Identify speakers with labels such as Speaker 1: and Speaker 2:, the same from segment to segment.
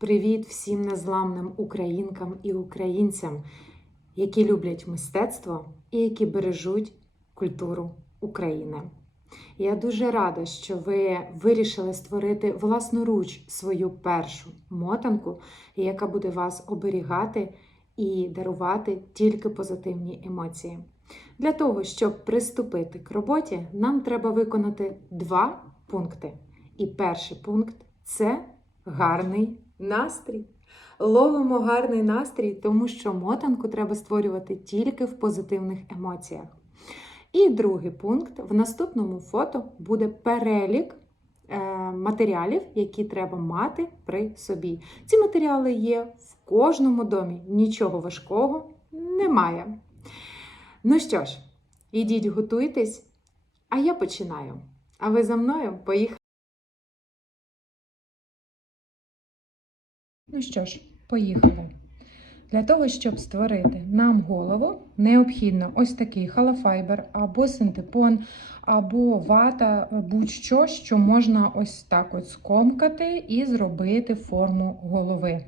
Speaker 1: Привіт всім незламним українкам і українцям, які люблять мистецтво і які бережуть культуру України. Я дуже рада, що ви вирішили створити власноруч свою першу мотанку, яка буде вас оберігати і дарувати тільки позитивні емоції. Для того, щоб приступити к роботі, нам треба виконати два пункти. І перший пункт це гарний настрій. Ловимо гарний настрій, тому що мотанку треба створювати тільки в позитивних емоціях. І другий пункт: в наступному фото буде перелік е, матеріалів, які треба мати при собі. Ці матеріали є в кожному домі, нічого важкого немає. Ну що ж, ідіть, готуйтесь, а я починаю. А ви за мною поїхали. Ну що ж, поїхали. Для того, щоб створити нам голову, необхідно ось такий халафайбер, або синтепон, або вата, будь-що, що можна ось так от скомкати і зробити форму голови.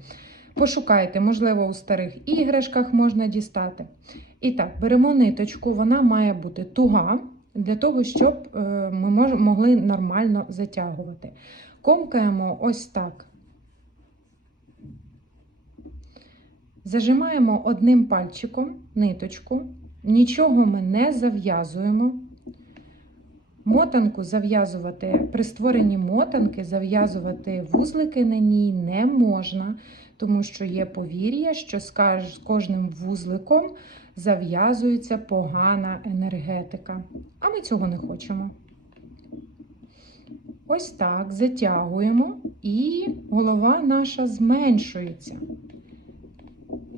Speaker 1: Пошукайте, можливо, у старих іграшках можна дістати. І так, беремо ниточку, вона має бути туга, для того, щоб е, ми могли нормально затягувати. Комкаємо ось так. Зажимаємо одним пальчиком ниточку, нічого ми не зав'язуємо. Мотанку зав'язувати, при створенні мотанки зав'язувати вузлики на ній не можна, тому що є повір'я, що з кожним вузликом зав'язується погана енергетика. А ми цього не хочемо. Ось так затягуємо, і голова наша зменшується.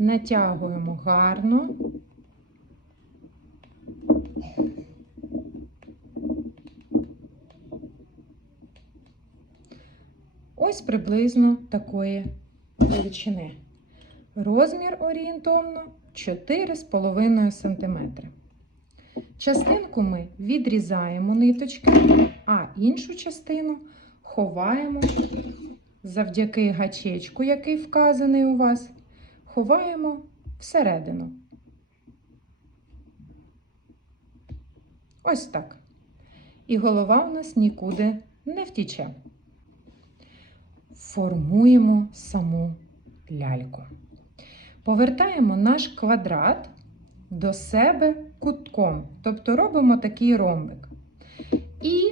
Speaker 1: Натягуємо гарно. Ось приблизно такої величини. Розмір орієнтовно 4,5 см. Частинку ми відрізаємо ниточки, а іншу частину ховаємо завдяки гачечку, який вказаний у вас ховаємо всередину. Ось так. І голова у нас нікуди не втіче. Формуємо саму ляльку. Повертаємо наш квадрат до себе кутком, тобто робимо такий ромбик. І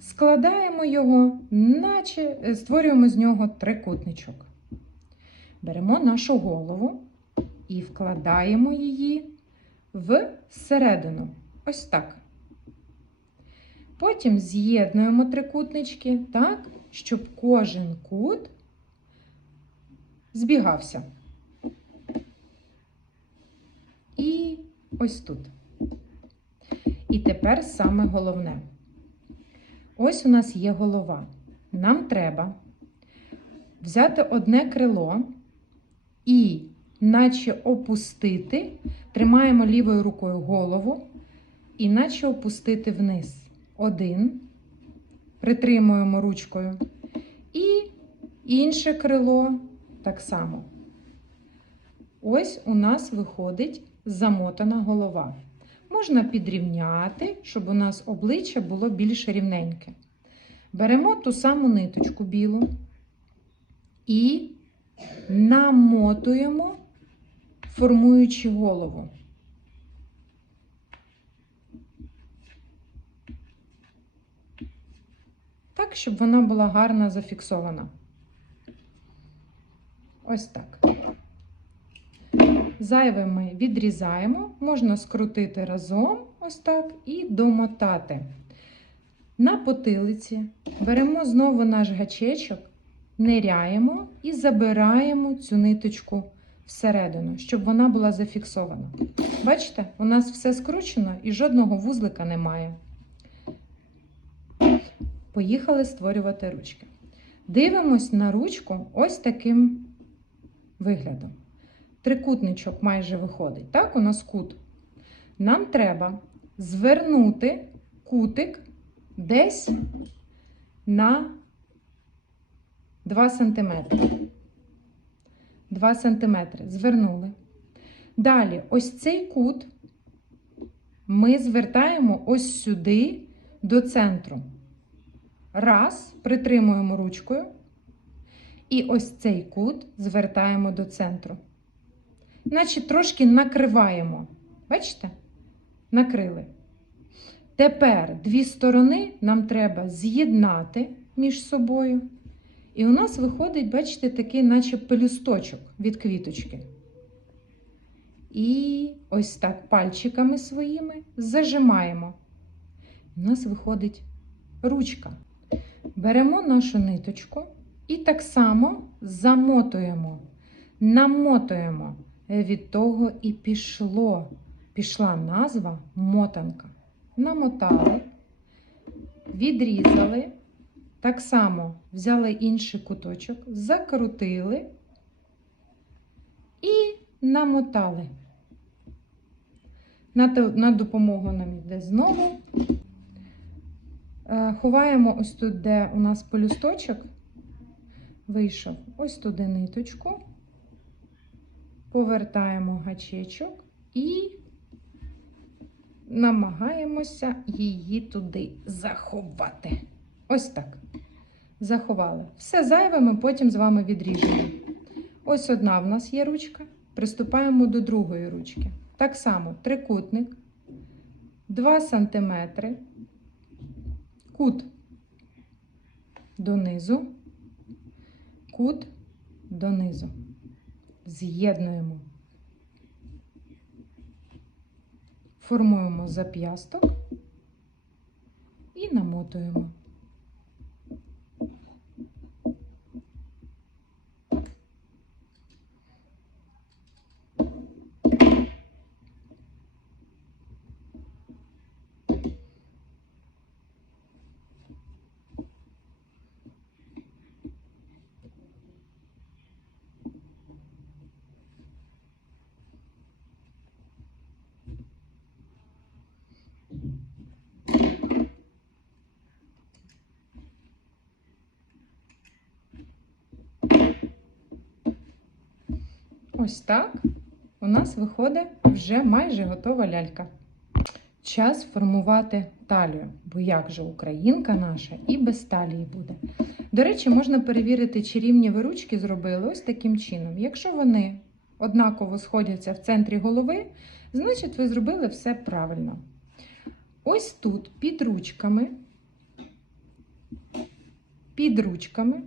Speaker 1: складаємо його, наче е, створюємо з нього трикутничок. Беремо нашу голову і вкладаємо її всередину. Ось так. Потім з'єднуємо трикутнички так, щоб кожен кут збігався. І ось тут. І тепер саме головне. Ось у нас є голова. Нам треба взяти одне крило і, наче опустити, тримаємо лівою рукою голову, і наче опустити вниз. Один. Притримуємо ручкою. І інше крило так само. Ось у нас виходить замотана голова. Можна підрівняти, щоб у нас обличчя було більш рівненьке. Беремо ту саму ниточку білу і намотуємо, формуючи голову. Так, щоб вона була гарно зафіксована. Ось так. Зайве ми відрізаємо, можна скрутити разом, ось так, і домотати. На потилиці беремо знову наш гачечок, ниряємо і забираємо цю ниточку всередину, щоб вона була зафіксована. Бачите, у нас все скручено і жодного вузлика немає. Поїхали створювати ручки. Дивимось на ручку ось таким виглядом. Трикутничок майже виходить. Так, у нас кут. Нам треба звернути кутик десь на 2 см. 2 см. Звернули. Далі, ось цей кут ми звертаємо ось сюди до центру. Раз, притримуємо ручкою. І ось цей кут звертаємо до центру. Наче трошки накриваємо. Бачите? Накрили. Тепер дві сторони нам треба з'єднати між собою. І у нас виходить, бачите, такий, наче пелюсточок від квіточки. І ось так пальчиками своїми зажимаємо. У нас виходить ручка. Беремо нашу ниточку і так само замотуємо, намотуємо. Від того і пішло. Пішла назва мотанка. Намотали, відрізали, так само взяли інший куточок, закрутили і намотали. На, допомогу нам йде знову. Е, Ховаємо ось тут, де у нас полюсточок вийшов, ось туди ниточку, повертаємо гачечок і намагаємося її туди заховати. Ось так. Заховали. Все зайве ми потім з вами відріжемо. Ось одна в нас є ручка. Приступаємо до другої ручки. Так само трикутник, 2 см, кут донизу, кут донизу. З'єднуємо. Формуємо зап'ясток і намотуємо. Ось так у нас виходить вже майже готова лялька. Час формувати талію, бо як же українка наша і без талії буде. До речі, можна перевірити, чи рівні ви ручки зробили ось таким чином. Якщо вони однаково сходяться в центрі голови, значить ви зробили все правильно. Ось тут під ручками, під ручками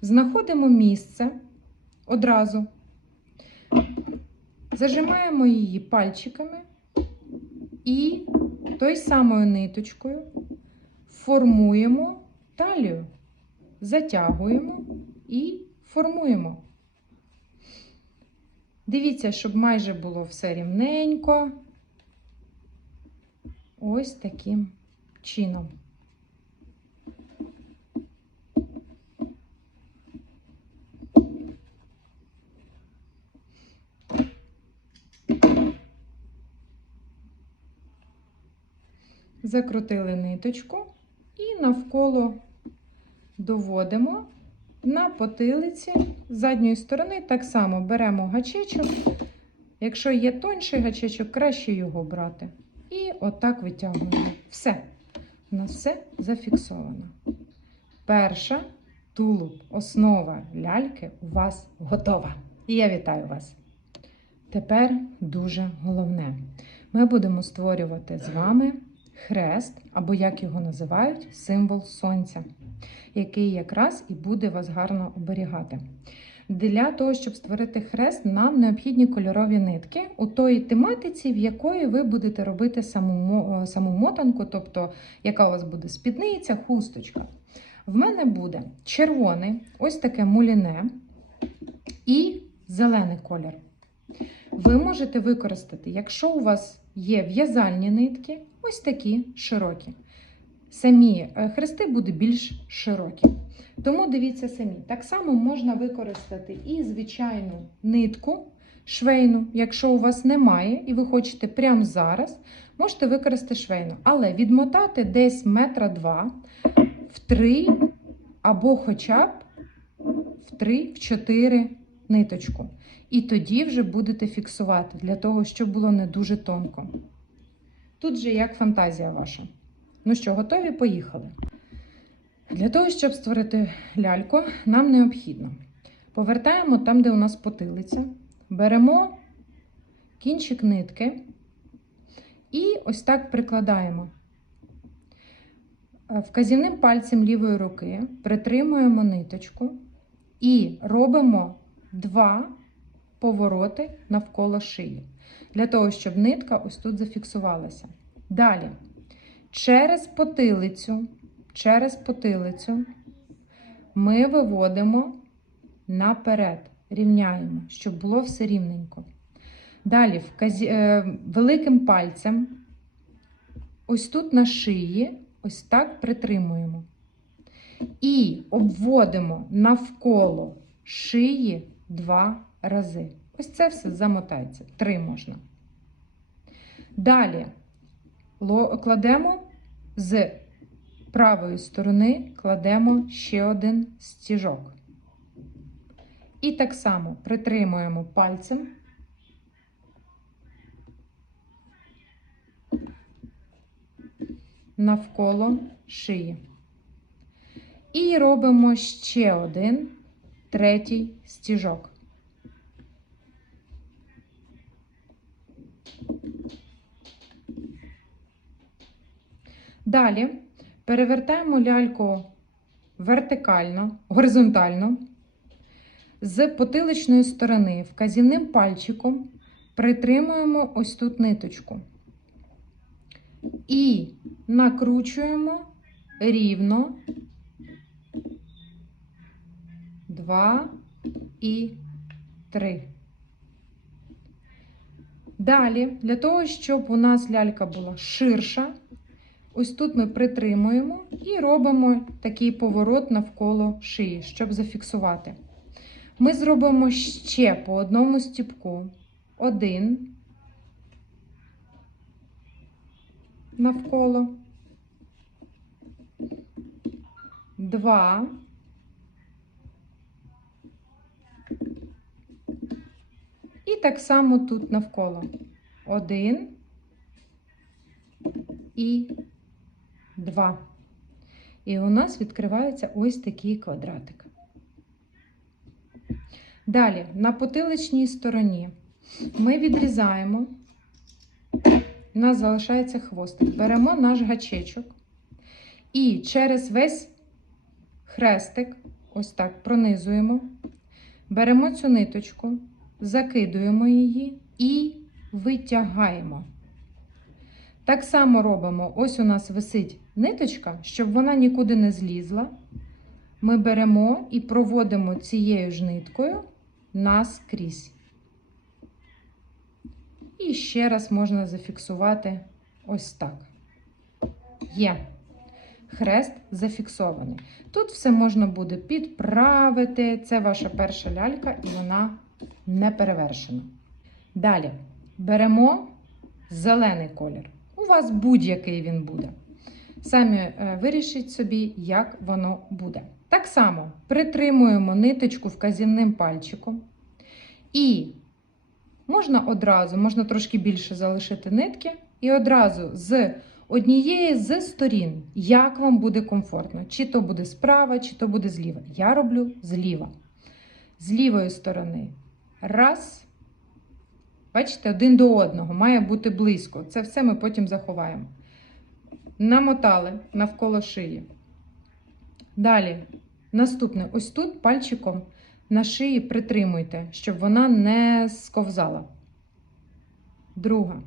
Speaker 1: знаходимо місце одразу. Зажимаємо її пальчиками і той самою ниточкою формуємо талію, затягуємо і формуємо. Дивіться, щоб майже було все рівненько. Ось таким чином. Закрутили ниточку і навколо доводимо на потилиці з задньої сторони. Так само беремо гачечок. Якщо є тонший гачечок, краще його брати. І отак витягуємо. Все. У нас все зафіксовано. Перша тулуб, основа ляльки у вас готова. І я вітаю вас. Тепер дуже головне. Ми будемо створювати з вами хрест, або як його називають, символ сонця, який якраз і буде вас гарно оберігати. Для того, щоб створити хрест, нам необхідні кольорові нитки у тої тематиці, в якої ви будете робити саму, е, саму мотанку, тобто яка у вас буде спідниця, хусточка. В мене буде червоний, ось таке муліне і зелений колір. Ви можете використати, якщо у вас є в'язальні нитки, ось такі широкі. Самі е, хрести будуть більш широкі. Тому дивіться самі. Так само можна використати і звичайну нитку швейну. Якщо у вас немає і ви хочете прямо зараз, можете використати швейну. Але відмотати десь метра два в три або хоча б в три, в чотири ниточку. І тоді вже будете фіксувати, для того, щоб було не дуже тонко. Тут же як фантазія ваша. Ну що, готові? Поїхали. Для того, щоб створити ляльку, нам необхідно. Повертаємо там, де у нас потилиця, беремо кінчик нитки і ось так прикладаємо. Е, Вказівним пальцем лівої руки притримуємо ниточку і робимо два повороти навколо шиї, для того, щоб нитка ось тут зафіксувалася. Далі, через потилицю, через потилицю ми виводимо наперед, рівняємо, щоб було все рівненько. Далі, е, великим пальцем, ось тут на шиї, ось так притримуємо. І обводимо навколо шиї два рази. Ось це все замотається. Три можна. Далі кладемо з правої сторони кладемо ще один стіжок. І так само притримуємо пальцем. Навколо шиї. І робимо ще один третій стіжок. Далі перевертаємо ляльку вертикально, горизонтально, з потиличної сторони вказівним пальчиком притримуємо ось тут ниточку. І накручуємо рівно два і три. Далі, для того, щоб у нас лялька була ширша, ось тут ми притримуємо і робимо такий поворот навколо шиї, щоб зафіксувати. Ми зробимо ще по одному стіпку. Один навколо. Два. І так само тут навколо. Один і два. І у нас відкривається ось такий квадратик. Далі, на потиличній стороні ми відрізаємо, у нас залишається хвостик. Беремо наш гачечок і через весь хрестик, ось так, пронизуємо, беремо цю ниточку, закидуємо її і витягаємо. Так само робимо: ось у нас висить ниточка, щоб вона нікуди не злізла. Ми беремо і проводимо цією ж ниткою наскрізь. І ще раз можна зафіксувати ось так. Є. Хрест зафіксований. Тут все можна буде підправити. Це ваша перша лялька, і вона не перевершена. Далі беремо зелений колір. Вас будь-який він буде. Самі е, вирішіть собі, як воно буде. Так само притримуємо ниточку вказівним пальчиком. І можна одразу, можна трошки більше залишити нитки, і одразу з однієї з сторін, як вам буде комфортно. Чи то буде справа, чи то буде зліва. Я роблю зліва. З лівої сторони. Раз. Бачите, один до одного, має бути близько. Це все ми потім заховаємо. Намотали навколо шиї. Далі, наступне, ось тут пальчиком на шиї притримуйте, щоб вона не сковзала. Друга.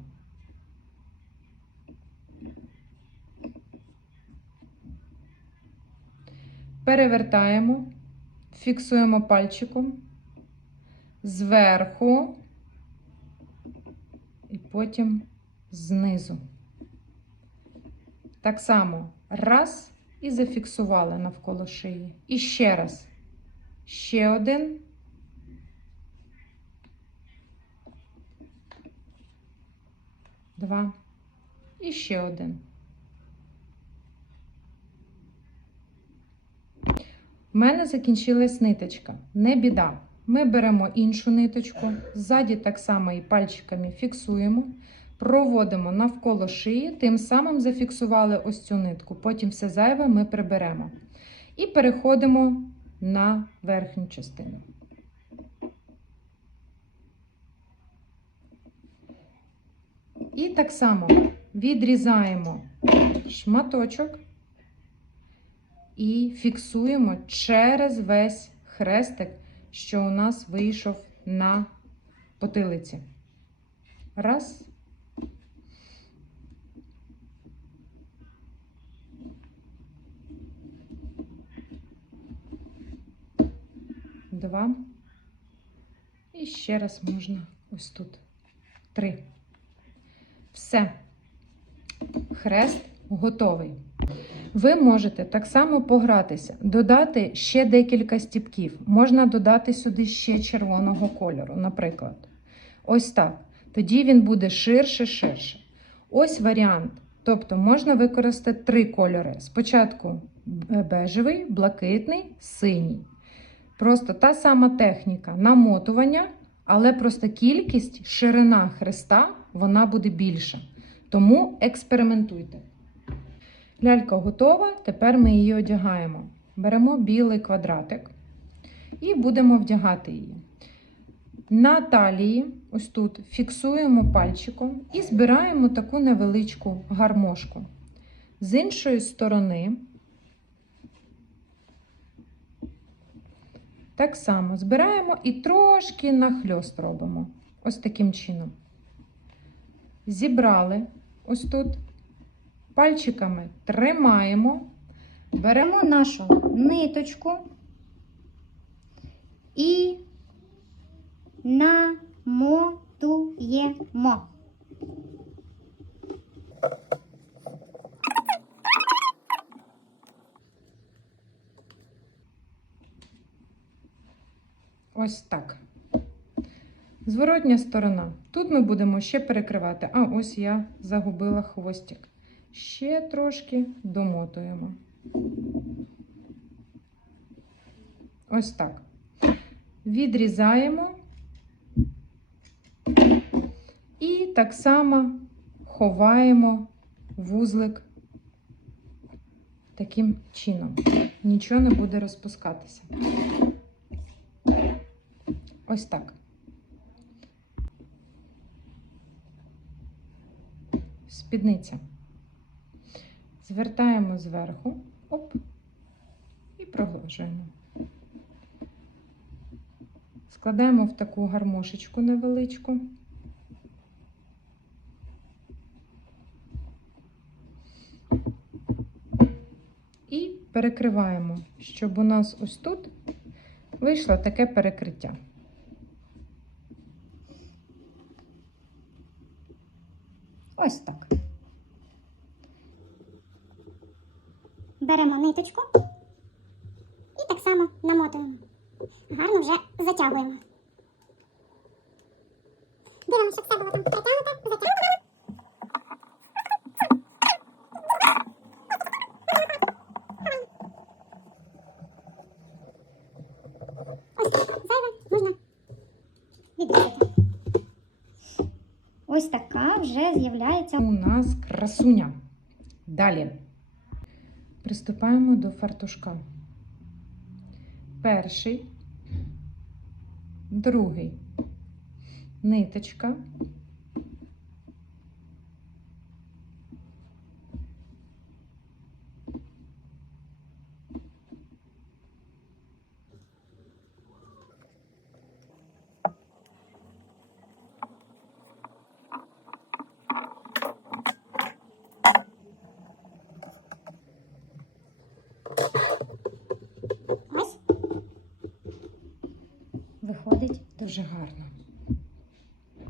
Speaker 1: Перевертаємо, фіксуємо пальчиком зверху потім знизу. Так само раз і зафіксували навколо шиї. І ще раз. Ще один. Два. І ще один. У мене закінчилась ниточка. Не біда. Ми беремо іншу ниточку, ззаді так само і пальчиками фіксуємо, проводимо навколо шиї, тим самим зафіксували ось цю нитку. Потім все зайве ми приберемо. І переходимо на верхню частину. І так само відрізаємо шматочок і фіксуємо через весь хрестик, що у нас вийшов на потилиці. Раз. Два. І ще раз можна ось тут. Три. Все. Хрест готовий. Ви можете так само погратися, додати ще декілька стіпків. Можна додати сюди ще червоного кольору, наприклад. Ось так. Тоді він буде ширше-ширше. Ось варіант. Тобто можна використати три кольори. Спочатку бежевий, блакитний, синій. Просто та сама техніка намотування, але просто кількість, ширина хреста вона буде більша. Тому експериментуйте. Лялька готова, тепер ми її одягаємо. Беремо білий квадратик і будемо вдягати її. На талії, ось тут, фіксуємо пальчиком і збираємо таку невеличку гармошку. З іншої сторони, так само збираємо і трошки нахльост робимо. Ось таким чином. Зібрали ось тут. Пальчиками тримаємо, беремо
Speaker 2: нашу ниточку і намотуємо.
Speaker 1: ось так. Зворотня сторона. Тут ми будемо ще перекривати. А ось я загубила хвостик. Ще трошки домотуємо. Ось так. Відрізаємо. І так само ховаємо вузлик таким чином. Нічого не буде розпускатися. Ось так. Спідниця. Звертаємо зверху, оп, і проглажуємо. Складаємо в таку гармошечку невеличку. І перекриваємо, щоб у нас ось тут вийшло таке перекриття.
Speaker 2: ниточку і так само намотуємо. Гарно вже затягуємо. Дивимося, щоб все було там притягнуто, затягнуто. Ось так. Зайве можна відрізати. Ось така вже з'являється.
Speaker 1: У нас красуня. Далі Приступаємо до фартушка. Перший, другий, ниточка.
Speaker 2: Ось. Виходить
Speaker 1: Дуже гарно.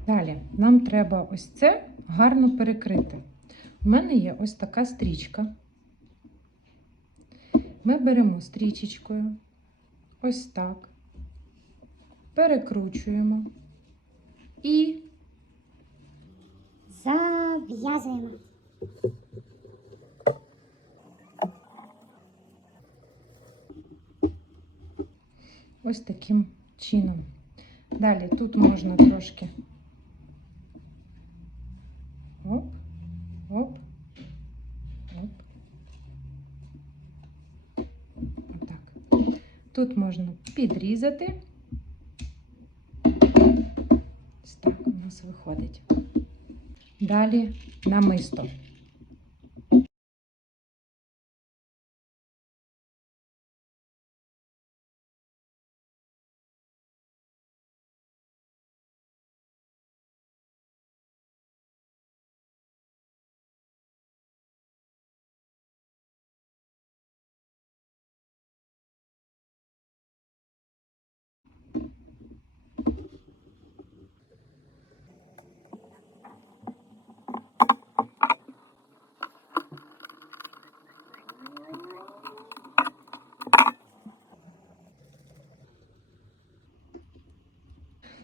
Speaker 1: Далі нам треба ось це гарно перекрити. У мене є ось така стрічка. Ми беремо стрічечкою, ось так, перекручуємо і
Speaker 2: зав'язуємо.
Speaker 1: ось таким чином. Далі тут можна трошки. Оп, оп, оп. Отак. Тут можна підрізати. Ось так у нас виходить. Далі намисто.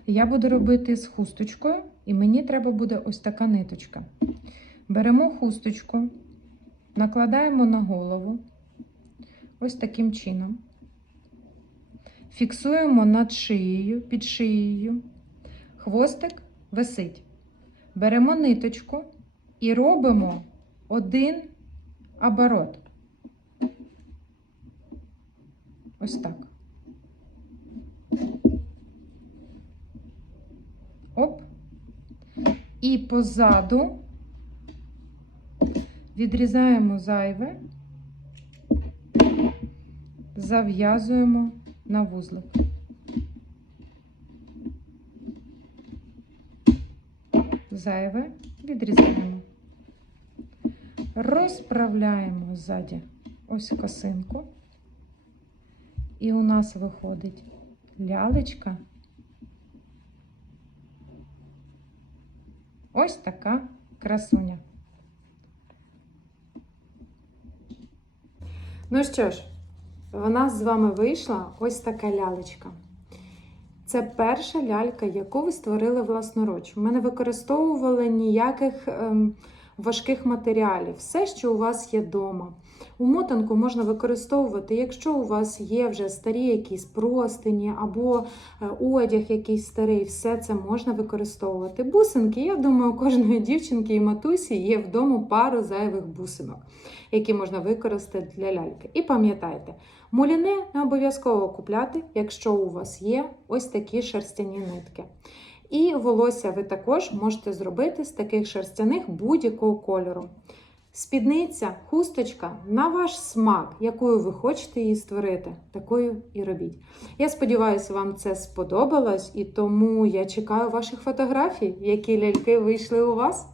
Speaker 1: Я буду робити з хусточкою, і мені треба буде ось така ниточка. Беремо хусточку, накладаємо на голову ось таким чином. Фіксуємо над шиєю, під шиєю. Хвостик висить. Беремо ниточку і робимо один оборот. Ось так. Оп. І позаду відрізаємо зайве, зав'язуємо на вузлик. Зайве відрізаємо. Розправляємо ззаді ось косинку. І у нас виходить лялечка. Ось така красуня. Ну що ж, в нас з вами вийшла ось така лялечка. Це перша лялька, яку ви створили власноруч. Ми не використовували ніяких ем, важких матеріалів. Все, що у вас є вдома. У мотанку можна використовувати, якщо у вас є вже старі якісь простині або е, одяг якийсь старий, все це можна використовувати. Бусинки, я думаю, у кожної дівчинки і матусі є вдома пару зайвих бусинок, які можна використати для ляльки. І пам'ятайте, муліне не обов'язково купляти, якщо у вас є ось такі шерстяні нитки. І волосся ви також можете зробити з таких шерстяних будь-якого кольору. Спідниця, хусточка на ваш смак, якою ви хочете її створити, такою і робіть. Я сподіваюся, вам це сподобалось, і тому я чекаю ваших фотографій, які ляльки вийшли у вас.